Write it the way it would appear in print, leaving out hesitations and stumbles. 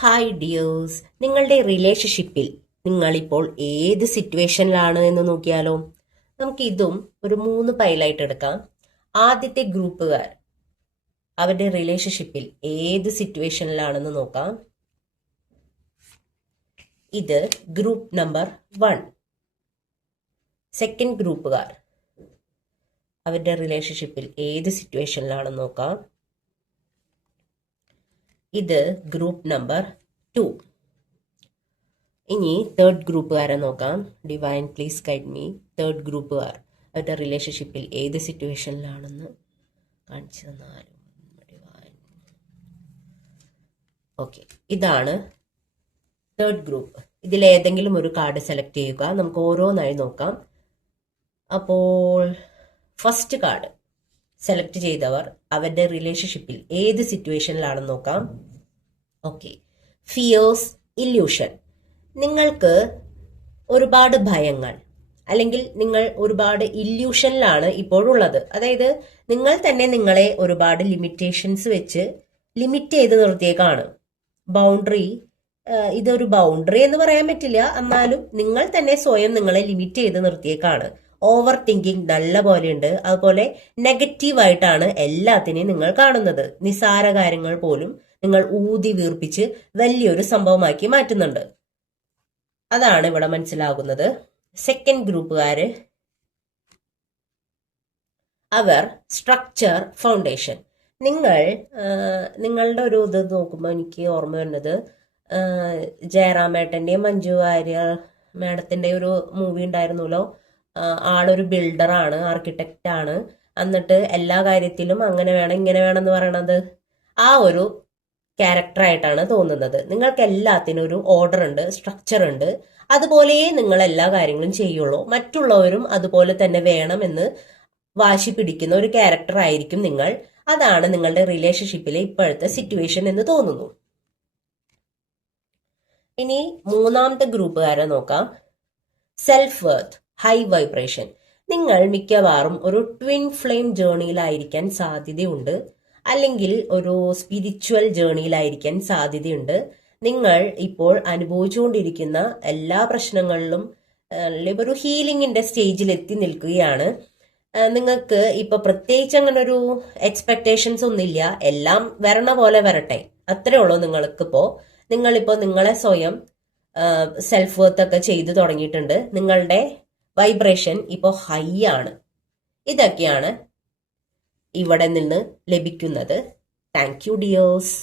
Hi dears, നിങ്ങളുടെ റിലേഷൻഷിപ്പിൽ നിങ്ങളിപ്പോൾ ഏത് സിറ്റുവേഷനിലാണ് എന്ന് നോക്കിയാലോ. നമുക്ക് ഇതും ഒരു 3 പൈലായിട്ട് എടുക്കാം. ആദ്യത്തെ ഗ്രൂപ്പുകാർ അവരുടെ റിലേഷൻഷിപ്പിൽ ഏത് സിറ്റുവേഷനിലാണെന്ന് നോക്കാം. ഇത് ഗ്രൂപ്പ് നമ്പർ 1. സെക്കൻഡ് ഗ്രൂപ്പുകാർ അവരുടെ റിലേഷൻഷിപ്പിൽ ഏത് സിറ്റുവേഷനിലാണെന്ന് നോക്കാം. ഇത് ഗ്രൂപ്പ് നമ്പർ 2. ഇനി തേർഡ് ഗ്രൂപ്പുകാരെ നോക്കാം. Divine please guide me. Third ഗ്രൂപ്പുകാർ അവരുടെ റിലേഷൻഷിപ്പിൽ ഏത് സിറ്റുവേഷനിലാണെന്ന് കാണിച്ചു തന്നാലും. ഡിവൈൻ. ഓക്കെ, ഇതാണ് തേർഡ് ഗ്രൂപ്പ്. ഇതിലേതെങ്കിലും ഒരു കാർഡ് സെലക്ട് ചെയ്യുക. നമുക്ക് ഓരോന്നായി നോക്കാം. അപ്പോൾ ഫസ്റ്റ് കാർഡ് സെലക്ട് ചെയ്തവർ അവരുടെ റിലേഷൻഷിപ്പിൽ ഏത് സിറ്റുവേഷനിലാണെന്ന് നോക്കാം. Okay, fears, illusion. നിങ്ങൾക്ക് ഒരുപാട് ഭയങ്ങൾ അല്ലെങ്കിൽ നിങ്ങൾ ഒരുപാട് ഇല്യൂഷനിലാണ് ഇപ്പോഴുള്ളത്. അതായത് നിങ്ങൾ തന്നെ നിങ്ങളെ ഒരുപാട് ലിമിറ്റേഷൻസ് വെച്ച് ലിമിറ്റ് ചെയ്ത് നിർത്തിയേക്കാണ്. ബൗണ്ടറി, ഇതൊരു ബൗണ്ടറി എന്ന് പറയാൻ പറ്റില്ല, എന്നാലും നിങ്ങൾ തന്നെ സ്വയം നിങ്ങളെ ലിമിറ്റ് ചെയ്ത് നിർത്തിയേക്കാണ്. ഓവർ തിങ്കിങ് നല്ല പോലെയുണ്ട്. അതുപോലെ നെഗറ്റീവായിട്ടാണ് എല്ലാത്തിനെയും നിങ്ങൾ കാണുന്നത്. നിസാര കാര്യങ്ങൾ പോലും നിങ്ങൾ ഊതി വീർപ്പിച്ച് വലിയൊരു സംഭവമാക്കി മാറ്റുന്നുണ്ട്. അതാണ് ഇവിടെ മനസ്സിലാകുന്നത്. സെക്കൻഡ് ഗ്രൂപ്പുകാര് അവർ സ്ട്രക്ചർ, ഫൗണ്ടേഷൻ. നിങ്ങളുടെ ഒരു ഇത് നോക്കുമ്പോൾ എനിക്ക് ഓർമ്മ വരുന്നത് ജയറാമേട്ടന്റെയും മഞ്ജു വാര്യർ മാഡത്തിന്റെ ഒരു മൂവി ഉണ്ടായിരുന്നല്ലോ. ആളൊരു ബിൽഡറാണ്, ആർക്കിടെക്റ്റ് ആണ്. എന്നിട്ട് എല്ലാ കാര്യത്തിലും അങ്ങനെ വേണം ഇങ്ങനെ വേണം എന്ന് പറയണത് ആ ഒരു ക്യാരക്ടറായിട്ടാണ് തോന്നുന്നത്. നിങ്ങൾക്ക് എല്ലാത്തിനും ഒരു ഓർഡർ ഉണ്ട്, സ്ട്രക്ചർ ഉണ്ട്. അതുപോലെ നിങ്ങൾ എല്ലാ കാര്യങ്ങളും ചെയ്യുള്ളൂ. മറ്റുള്ളവരും അതുപോലെ തന്നെ വേണമെന്ന് വാശി പിടിക്കുന്ന ഒരു ക്യാരക്ടർ ആയിരിക്കും നിങ്ങൾ. അതാണ് നിങ്ങളുടെ റിലേഷൻഷിപ്പിലെ ഇപ്പോഴത്തെ സിറ്റുവേഷൻ എന്ന് തോന്നുന്നു. ഇനി മൂന്നാമത്തെ ഗ്രൂപ്പുകാരെ നോക്കാം. Self worth, high vibration. നിങ്ങൾ മിക്കവാറും ഒരു ട്വിൻ ഫ്ലെയിം ജേർണിയിലായിരിക്കാൻ സാധ്യതയുണ്ട്, അല്ലെങ്കിൽ ഒരു സ്പിരിച്വൽ ജേർണിയിലായിരിക്കാൻ സാധ്യതയുണ്ട്. നിങ്ങൾ ഇപ്പോൾ അനുഭവിച്ചുകൊണ്ടിരിക്കുന്ന എല്ലാ പ്രശ്നങ്ങളിലും ഒരു ഹീലിംഗിന്റെ സ്റ്റേജിൽ എത്തി നിൽക്കുകയാണ്. നിങ്ങൾക്ക് ഇപ്പൊ പ്രത്യേകിച്ച് അങ്ങനെ ഒരു എക്സ്പെക്ടേഷൻസ് ഒന്നുമില്ല. എല്ലാം വരണ പോലെ വരട്ടെ, അത്രേ ഉള്ളൂ. നിങ്ങളിപ്പോ നിങ്ങളെ സ്വയം സെൽഫ് വർത്ത് ഒക്കെ ചെയ്തു തുടങ്ങിയിട്ടുണ്ട്. നിങ്ങളുടെ വൈബ്രേഷൻ ഇപ്പോൾ ഹൈ ആണ്. ഇതൊക്കെയാണ് ഇവിടെ നിന്ന് ലഭിക്കുന്നത്. Thank you dears.